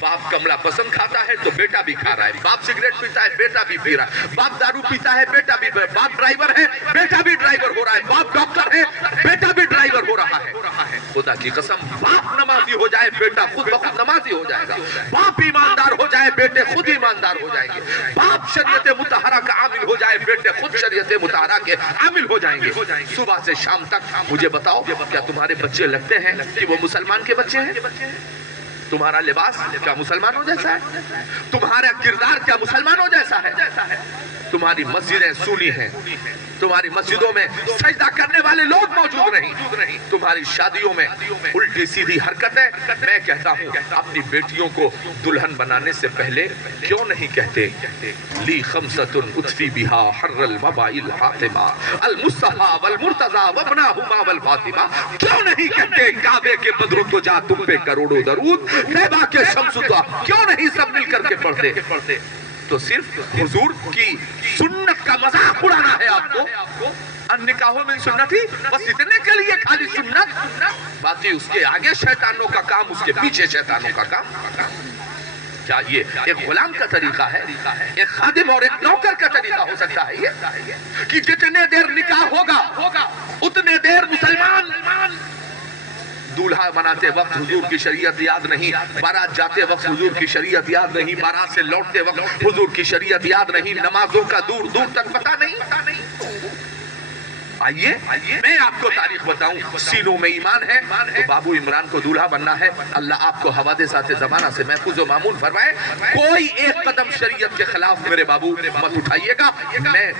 باپ کملا پسند کھاتا ہے تو بیٹا بھی کھا رہا ہے، باپ سگریٹ پیتا ہے بیٹا بھی پی رہا ہے، باپ دارو پیتا ہے بیٹا بھی، باپ ڈرائیور ہے بیٹا بھی ڈرائیور ہو رہا ہے، باپ ڈاکٹر ہے بیٹا بھی ڈرائیور ہو رہا ہے۔ خدا کی قسم باپ نمازی ہو جائے بیٹا خود بخود نمازی ہو جائے گا، باپ ایماندار ہو جائے بیٹے خود ایماندار ہو جائیں گے، باپ شریعت مطہرہ کا عامل ہو جائے بیٹے خود شریعت مطہرہ کے عامل ہو جائیں گے۔ صبح سے شام تک مجھے بتاؤ کیا تمہارے بچے لگتے ہیں کہ وہ مسلمان کے بچے ہیں؟ تمہارا لباس کیا مسلمانوں جیسا ہے؟ تمہارا کردار کیا مسلمانوں جیسا ہے؟ تمہاری مسجدیں سونی ہیں، تمہاری مسجدوں میں سجدہ کرنے والے لوگ موجود نہیں، تمہاری شادیوں میں الٹی سیدھی حرکتیں۔ میں کہتا ہوں اپنی بیٹیوں کو دلہن بنانے سے پہلے کیوں نہیں کہتے لی خمسۃ اطفی بہا حر المبائل حاتمہ المصطفیٰ والمرتضیٰ وابناہما والفاطمہ، کیوں نہیں کہتے کعبے کے بدر تو جا تم پہ کروڑوں درود، طیبہ کے شمس تو کیوں نہیں سب مل کر کے پڑھتے؟ تو صرف حضور کی سنت کا مذاق اڑانا ہے آپ کو؟ نکاحوں میں سنت ہی بس اتنے کے لیے خالی سنت، باقی اس کے آگے شیطانوں کا کام، اس کے پیچھے شیطانوں کا کام۔ کیا یہ ایک غلام کا طریقہ ہے؟ ایک خادم اور ایک نوکر کا طریقہ ہو سکتا ہے یہ کہ جتنے دیر نکاح ہوگا اتنے دیر مسلمان دولہا مناتے وقت حضور کی شریعت یاد نہیں، بارات جاتے وقت حضور کی شریعت یاد نہیں، بارات سے لوٹتے وقت حضور کی شریعت یاد نہیں، نمازوں کا دور دور تک پتہ نہیں۔ آئیے میں آپ کو تاریخ بتاؤں، سینوں میں ایمان ہے تو بابو عمران کو دولہا بننا ہے۔ اللہ آپ کو حوادثات زمانہ سے محفوظ و مامون فرمائے۔ کوئی ایک قدم شریعت کے خلاف میرے بابو مت اٹھائیے گا۔ میں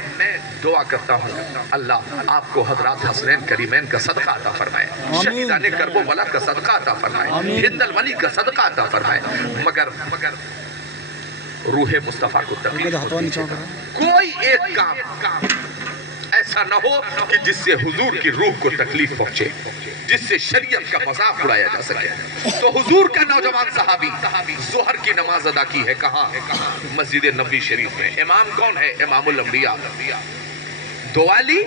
دعا کرتا ہوں اللہ آپ کو حضرات حسنین کریمین کا صدقہ عطا فرمائے، شہیدان کرب و بلا کا صدقہ عطا فرمائے، ہند الولی کا صدقہ عطا فرمائے، مگر روح مصطفیٰ کو تکلیف ہوتی ہے۔ کوئی ایک کام ایسا نہ ہو کہ جس سے حضور کی روح کو تکلیف پہنچے، جس سے شریعت کا مذاق اڑایا جا سکے۔ تو حضور کا نوجوان صحابی ظہر کی نماز ادا کی ہے کہاں؟ مسجد نبوی شریف میں۔ امام کون ہے؟ امام الانبیاء دوالی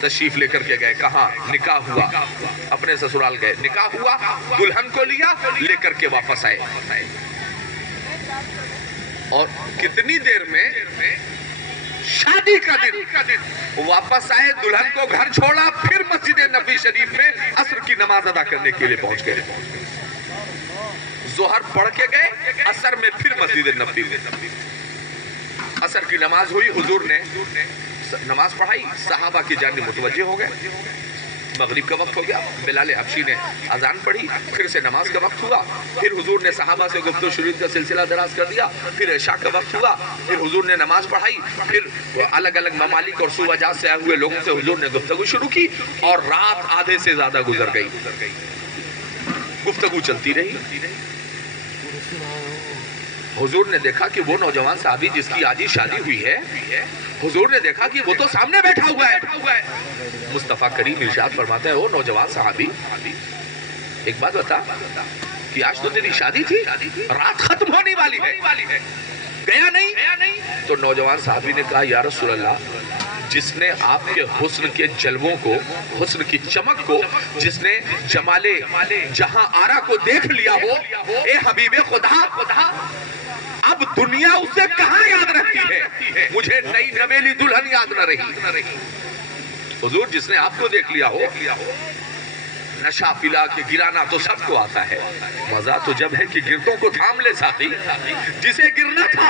تشریف لے کر کے گئے، کہاں؟ نکاح ہوا، اپنے سسرال گئے، نکاح ہوا، دلہن کو لیا، لے کر کے واپس آئے، اور کتنی دیر میں؟ شادی کا دن واپس آئے، دلہن کو گھر چھوڑا، پھر مسجد نبوی شریف میں عصر کی نماز ادا کرنے کے لیے پہنچ گئے۔ ظہر پڑھ کے گئے، عصر میں پھر مسجد نبوی میں۔ عصر کی نماز ہوئی، حضور نے نماز پڑھائی، صحابہ کی جانب متوجہ ہو گئے۔ مغرب کا وقت ہو گیا، بلال حبشی نے اذان پڑھی، پھر سے نماز کا وقت ہوا، پھر حضور نے صحابہ سے گفتگو شروع کا سلسلہ دراز کر دیا، پھر عشاء کا وقت ہوا، پھر حضور نے نماز پڑھائی، پھر الگ الگ ممالک اور صوبہ جات سے آئے ہوئے لوگوں سے حضور نے گفتگو شروع کی، اور رات آدھے سے زیادہ گزر گئی، گفتگو چلتی رہی۔ حضور نے دیکھا کہ وہ نوجوان صحابی جس کی آج ہی شادی ہوئی ہے، حضور نے دیکھا کہ وہ تو سامنے بیٹھا ہوا ہے۔ مصطفیٰ کریم ارشاد فرماتا ہے، وہ نوجوان صحابی ایک بات بتا کہ آج تو تیری شادی تھی، رات ختم ہونے والی ہے، گیا نہیں؟ تو نوجوان صحابی نے کہا یا رسول اللہ، جس نے آپ کے حسن کے جلووں کو، حسن کی چمک کو، جس نے جمال جہاں آرا کو دیکھ لیا ہو، اے حبیب خدا، اب دنیا اسے کہاں یاد رکھتی ہے؟ مجھے نئی نویلی دلہن یاد نہ رہی۔ حضور جس نے آپ کو دیکھ لیا ہو، نشہ پلا کے گرانا تو سب کو آتا ہے، مزہ تو جب ہے کہ گرتوں کو تھام لے ساتھی، جسے گرنا تھا